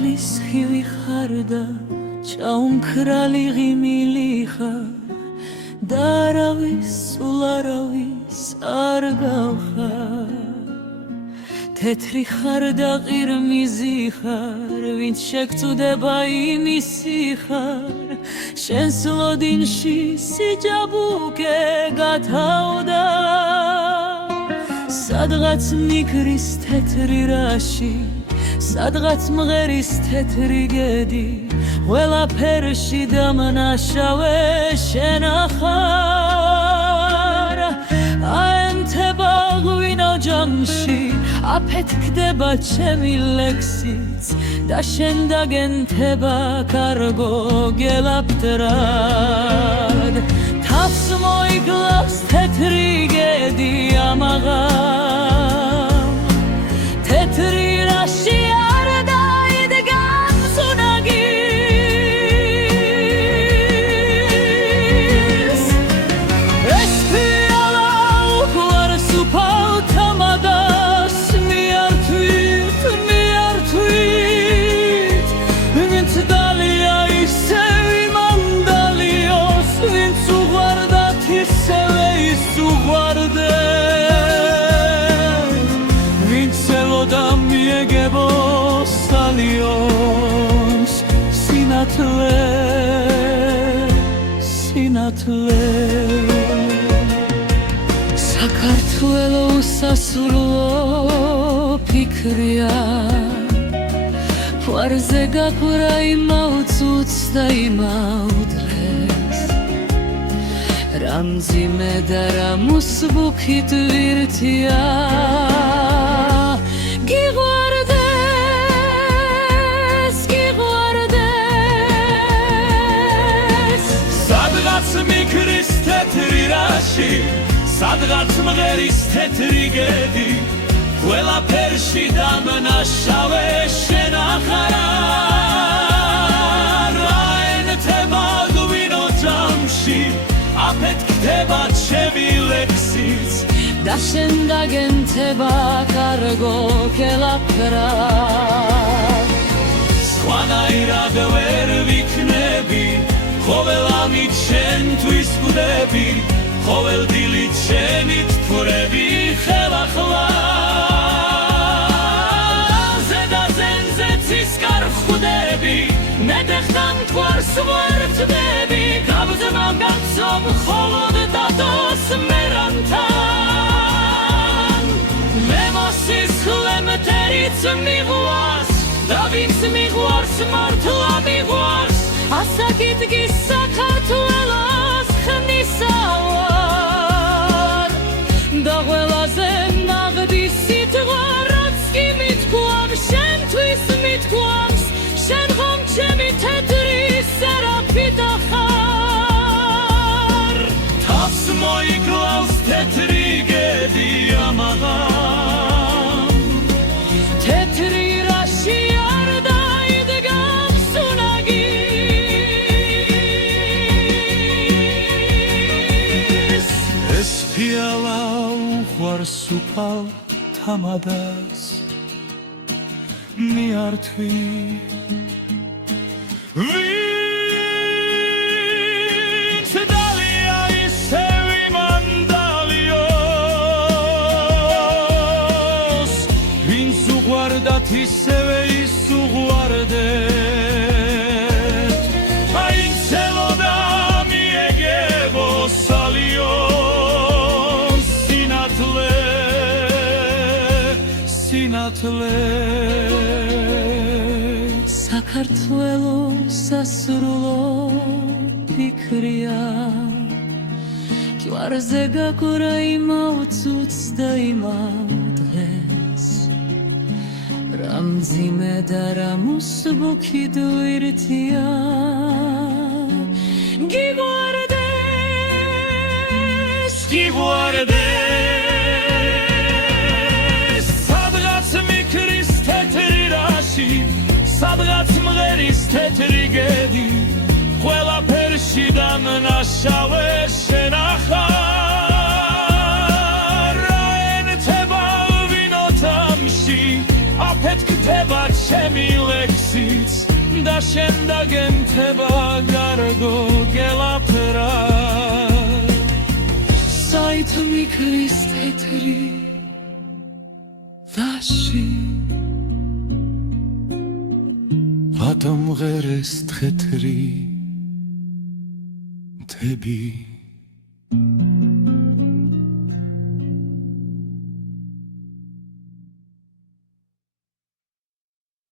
სინათლის ხივი ხარ და ჭაუმქრალი ღიმილი ხარ და არავის სულ არავის არ გავხარ თეთრი ხარ და ყირმიზი ხარ ვინც შეგწუდება იმისი ხარ შენს ლოდინში სიჯაბუკე გათავდა სადღაც მიქრის თეთრი რაში სადღაც მღერის თეთრი გედი ყველაფერში დამნაშავე შენ ახარ აენთება ღვინო ჯამში აფეთქდება ჩემი ლექსიც და შენ დაგენთება კარგო გელაფტრად თავს მოიგლავს თეთრი გედი ამაღამ თეთრი რაში არ დაიდგამს უნაგის ეს ფიალა უყვარ სუფალ თამადას მიართვით ვინც დალია ისევ იმანდალიოს ვინც უყვარდათ ისევე ის უყვარდე და მიეგებოს ალიოს სინათლე საქართველო სასულო ფიქრია ფარზე გაკვირა იმავწუც და იმავდრეს რამძიმე და რამუსბუქი ტვირთია სადღაც მიქრის თეთრი რაში სადღაც მღერის თეთრი გედი ყველაფერში დამნაშავე შენ ახარ აენთება ღვინო ჯამში აფეთქდება ჩემი ლექსიც და შენ დაგენთება კარგო გელაფტრად სხვანაირად ვერ ვიქნები ყოველ ამით შენთვის გვდები ყოველ დილით შენით თვრები ხელახლა ზედა ზენზე ცისკარ ხვდები ნედეხთან თვარს ვერთდები გავზმა გაცობ მხოლოდ დადოს მერანთან მე მოსისხლე მტერიც მიღვარს და ვინც მიღვარს მართლა მიღვარს ასაკითგის საქართველოს ხნისავარ და ყველაზე ნაღდი სიტყვა რაც კი მithქვამ შენთვის მithქვამს შენ ხომ ჩემი თეთრი სერაფიტა ხარ თავს მოიგლავს თეთრი გედი ამაღამ თეთრი რაში არ დაიდგამს ფიალა უყვარ სუფალ თამადას მიართვი ვინც დალია ისევ იმანდალიოს ვინც უყვარდათ ისევე ის უყვარდეთ აინცელოდა მიეგებოს ალიოს სინათლე საქართველო სასრულო ფიქრია ჯვარზე გაკვირა იმავწუც და იმავდღეს რამძიმე და რამუსბუქი ტვირთია გიგვარდეს სადღაც მიქრის თეთრი რაში სადღაც მღერის თეთრი გედი ყველაფერში დამნაშავე შენ ახარ აენთება ღვინო ჯამში აფეთქდება ჩემი ლექსი და შენ დაგენთება გარგო გელაფრა საით მიქრის თეთრი ვაში რატომ ღერეს თეთრი მთები